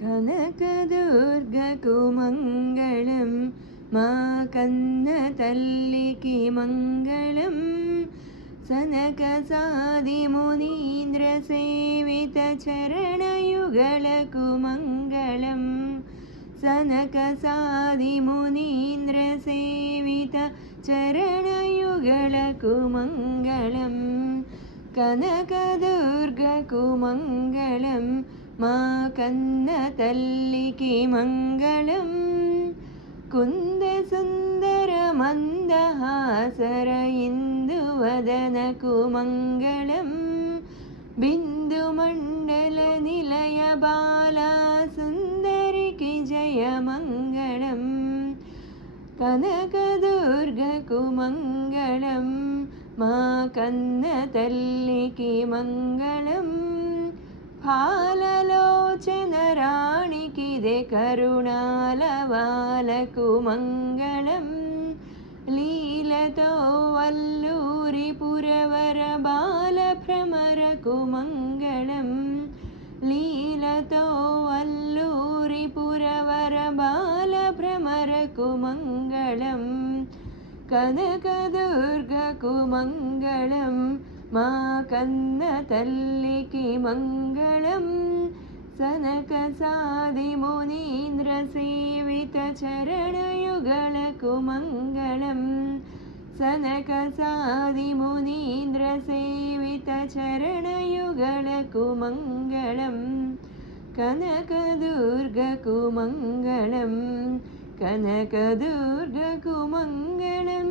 కనకదుర్గకు మంగళం, మా కన్న తల్లికి మంగళం. సనకసాది మునీంద్ర సేవిత చరణయుగళకు మంగళం. సనకసాది మునీంద్ర సేవిత చరణయుగళకు మంగళం. కనకదుర్గకు మంగళం, మా కన్న తల్లికి మంగళం. కుంద సుందర మందహాసర ఇందువదనకు మంగళం. బిందు మండల నిలయ బాలా సుందరికి జయ మంగళం. కనకదుర్గకు మంగళం, మా కన్న తల్లికి మంగళం. ఫాలలోచన రాణికిదే కరుణాల వాలకు మంగళం. లీలతో వల్లూరి పురవర బాల భ్రమరకు మంగళం. లీలతో వల్లూరి పురవర బాల భ్రమరకు మంగళం. కనకదుర్గకు మంగళం, మా కన్న తల్లికి మంగళం. సనకసాది మునీంద్ర సేవిత చరణయుగళకు మంగళం. సనకసాది మునీంద్ర సేవిత చరణయుగళకు మంగళం. కనకదుర్గకు మంగళం, కనకదుర్గకు మంగళం.